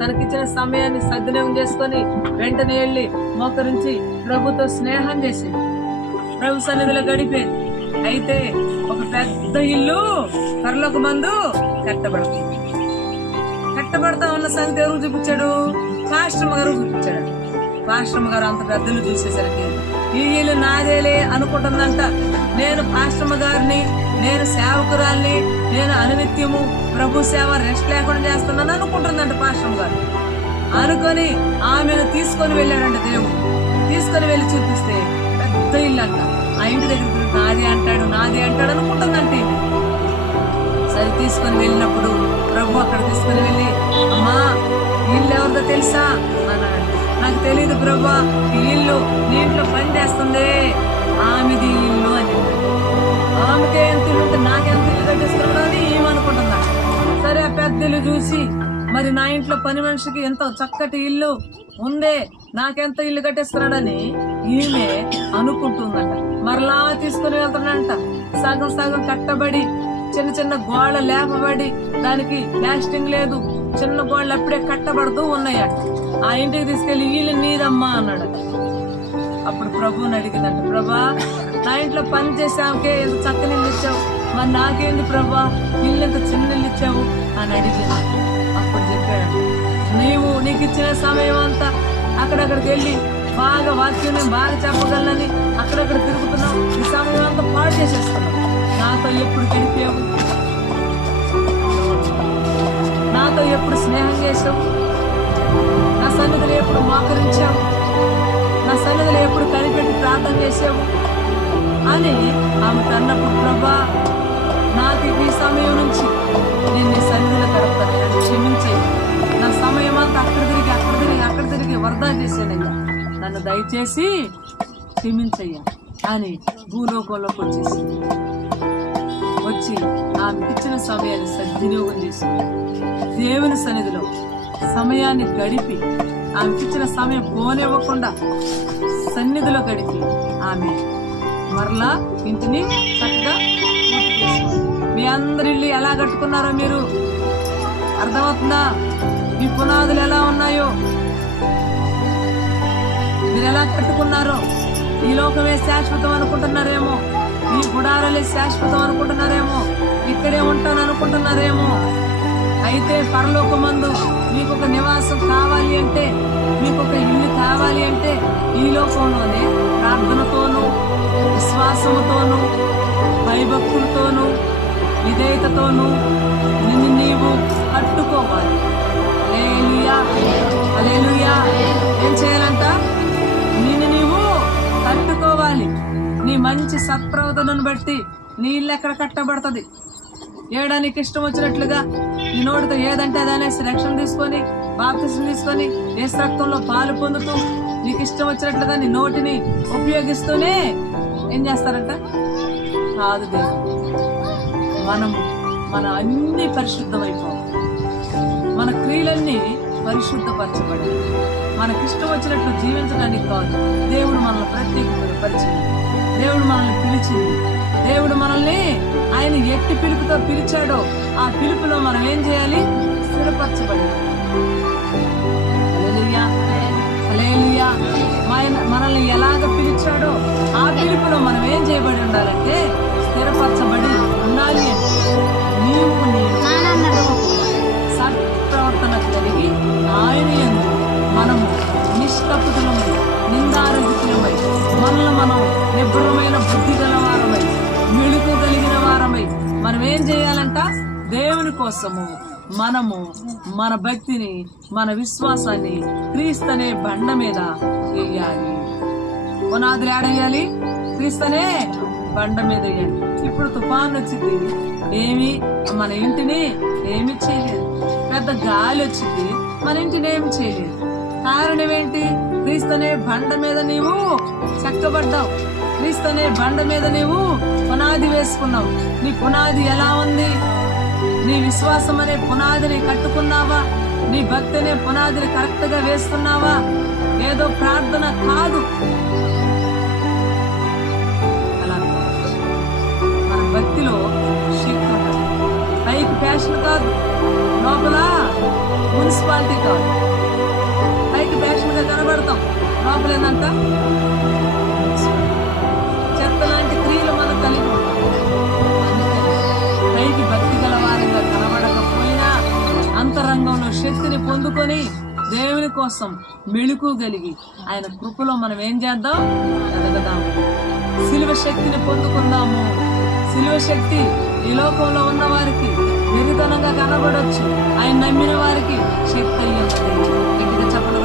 తనకిచ్చిన సమయాన్ని సద్వినియోగం చేసుకొని వెంటనే వెళ్ళి మోకరించి ప్రభుతో స్నేహం చేసి ప్రభు సన్నిధిలో గడిపేది. అయితే ఒక పెద్ద ఇల్లు పరలోక మందు కట్టబడుతుంది. కట్టబడతా ఉన్న సంగతి ఎవరు చూపించాడు? పాస్టమ్ గారు చూపించాడు. పాస్టమ్ గారు అంత పెద్దలు చూసేసరికి ఈ ఇల్లు నాదేలే అనుకుంటుందంట. నేను పాస్టమ్ గారిని, నేను సేవకురాల్ని, నేను అనునిత్యము ప్రభు సేవ రెస్ట్ లేకుండా చేస్తున్నాను అనుకుంటుందంట పాస్టమ్ గారు. అనుకొని ఆమెను తీసుకొని వెళ్ళాడంట దేవుడు. తీసుకొని వెళ్ళి చూపిస్తే పెద్ద ఇల్లు అంట. ఆ ఇంటి దగ్గర నాది అంటాడు అనుకుంటుందంటే. సరే తీసుకొని వెళ్ళినప్పుడు ప్రభు అక్కడ తీసుకొని వెళ్ళి, అమ్మా ఇల్లు ఎవరిదో తెలుసా అన్నాడు. నాకు తెలియదు ప్రభు, ఈ ఇల్లు నీ ఇంట్లో పని చేస్తుంది, ఆమెది ఇల్లు అని. ఆమెకే ఎంత ఇల్లు ఉంటే నాకెంత ఇల్లు కట్టిస్తున్నాడు అని ఏమనుకుంటున్నా. సరే ఆ పెద్ద ఇల్లు చూసి, మరి నా ఇంట్లో పని మనిషికి ఎంత చక్కటి ఇల్లు ఉందే, నాకెంత ఇల్లు కట్టేస్తున్నాడని ఈమె అనుకుంటుందంట. మరలా తీసుకుని వెళ్తున్నాడంట. సగం సగం కట్టబడి చిన్న చిన్న గోడ లేపబడి దానికి ప్లాస్టింగ్ లేదు, చిన్న గోడలు అప్పుడే కట్టబడుతూ ఉన్నాయట. ఆ ఇంటికి తీసుకెళ్లి ఇల్లు నీదమ్మా అన్నాడు. అప్పుడు ప్రభువుని అడిగిందంట, ప్రభా నా ఇంట్లో పని చేసావుకే ఎంత చక్కని ఇల్లు ఇచ్చావు, మరి నాకేంది ప్రభా ఇల్లు ఎంత చిన్న ఇల్లు ఇచ్చావు అని అడిగింది. అప్పుడు చెప్పాడు, నీకు ఇచ్చిన సమయం అంతా అక్కడక్కడికి వెళ్ళి బాగా వాక్యం బాగా చెప్పగలనని అక్కడక్కడ తిరుగుతున్నావు, ఈ సమయం అంతా పాడు చేసేస్తున్నావు. నాతో ఎప్పుడు గడిపావు, నాతో ఎప్పుడు స్నేహం చేసావు, నా సన్నిధిలో ఎప్పుడు మోకరించావు, నా సన్నిధిలో ఎప్పుడు కనిపెట్టి ప్రార్థన చేసావు అని ఆమె అన్నప్పుడు, ప్రభా నాకు ఈ సమయం నుంచి నేను నీ సన్నిధిలో గడుపుతాను, నన్ను క్షమించే. నా సమయం అంతా అక్కడ తిరిగి వృధా చేశానయ్యా, నన్ను దయచేసి క్షమించయ్యా అని భూలోకంలోకి వచ్చి ఆమెకి ఇచ్చిన సమయాన్ని సద్వినియోగం చేసుకుని దేవుని సన్నిధిలో సమయాన్ని గడిపి, ఆమెకి ఇచ్చిన సమయం పోనివ్వకుండా సన్నిధిలో గడిపి ఆమె మరలా ఇంటిని చక్కగా పూర్తి చేసుకుంది. మీ అందరి ఇల్లు ఎలా కట్టుకున్నారో మీరు అర్థమవుతుందా? మీ పునాదులు ఎలా ఉన్నాయో, మీరు ఎలా కట్టుకున్నారో. ఈ లోకమే శాశ్వతం అనుకుంటున్నారేమో, ఈ గుడారాలే శాశ్వతం అనుకుంటున్నారేమో, ఇక్కడే ఉంటాను అనుకుంటున్నారేమో. అయితే పరలోకమందు మీకు ఒక నివాసం కావాలి అంటే, మీకు ఒక ఇల్లు కావాలి అంటే ఈ లోకంలోనే ప్రార్థనతోనూ విశ్వాసముతోనూ భయభక్తులతోనూ విధేయతతోనూ నిన్ను నీవు కట్టుకోవాలి. హల్లెలూయా, హల్లెలూయా. ఏం చేయాలంట? నిన్ను నీవు కట్టుకోవాలి. నీ మంచి సత్ప్రవర్తనను బట్టి నీ ఇల్లు ఎక్కడ కట్టబడుతుంది. ఏడానికి ఇష్టం వచ్చినట్లుగా నీ నోటితో ఏదంటే అదనేసి రక్షణ తీసుకొని బాప్తిసం తీసుకొని యేసు రక్తంలో పాలు పొందుతూ నీకు ఇష్టం వచ్చినట్లుగా నీ నోటిని ఉపయోగిస్తూనే ఏం చేస్తారంట? కాదు దేవుడు. మన అన్ని పరిశుద్ధమైపోవాలి, మన క్రియలన్నీ పరిశుద్ధపరచబడాలి. మనకిష్టం వచ్చినట్లు జీవించడానికి కాదు. దేవుడు మనల్ని ప్రత్యేకంగా పరిచింది, దేవుడు మనల్ని పిలిచింది, దేవుడు మనల్ని ఆయన ఎట్టి పిలుపుతో పిలిచాడో ఆ పిలుపులో మనం ఏం చేయాలి? స్థిరపరచబడి. హల్లెలూయా, హల్లెలూయా. మనల్ని ఎలాగ పిలిచాడో ఆ పిలుపులో మనం ఏం చేయబడి ఉండాలంటే స్థిరపరచబడి ఉండాలి. నీవు సత్ప్రవర్తన కలిగి ఆయన యందు మనము నిష్కపటులమై నిందారహితులమై మనల్ని మనం నిబ్బరమైన బుద్ధి గల వారమై మెళుకు కలిగిన వారమై మనం ఏం చేయాలంట? దేవుని కోసము మనము మన భక్తిని, మన విశ్వాసాన్ని క్రీస్తనే బండ మీద వేయాలి. పునాదులు ఏడేయాలి? క్రీస్తనే బండ మీద వేయాలి. ఇప్పుడు తుఫాను వచ్చింది, ఏమి మన ఇంటిని ఏమి చేయలేదు. పెద్ద గాలి వచ్చింది, మన ఇంటిని ఏమి చేయలేదు. కారణం ఏంటి? క్రీస్తనే బండ మీద నీవు చెక్కబడ్డావు, క్రీస్తనే బండ మీద నీవు పునాది వేసుకున్నావు. నీ పునాది ఎలా ఉంది? నీ విశ్వాసం అనే పునాదిని కట్టుకున్నావా? నీ భక్తి అనే పునాదిని కరెక్ట్ గా వేస్తున్నావా? ఏదో ప్రార్థన కాదు, అలా మన భక్తిలో శక్తి ఉంటుంది. పైకి ఫ్యాషన్ కాదు, లోపల మున్సిపాలిటీ కాదు, పైకి ఫ్యాషన్ గా కనబడతాం, లోపల ఏందంట చెత్త లాంటి క్రియలు మనం కలిగి ఉంటాం. అందుకని పైకి భక్తి గల వారంగా కనబడకపోయినా అంతరంగంలో శక్తిని పొందుకొని దేవుని కోసం మెళుకు కలిగి ఆయన కృపలో మనం ఏం చేద్దాం, ఎదగదాం. శిలువ శక్తిని పొందుకుందాము. శిలువ శక్తి ఈ లోకంలో ఉన్న వారికి వెరితనంగా కనబడొచ్చు, ఆయన నమ్మిన వారికి శక్తి అయ్యి ఉన్నది. గట్టిగా చెప్పడం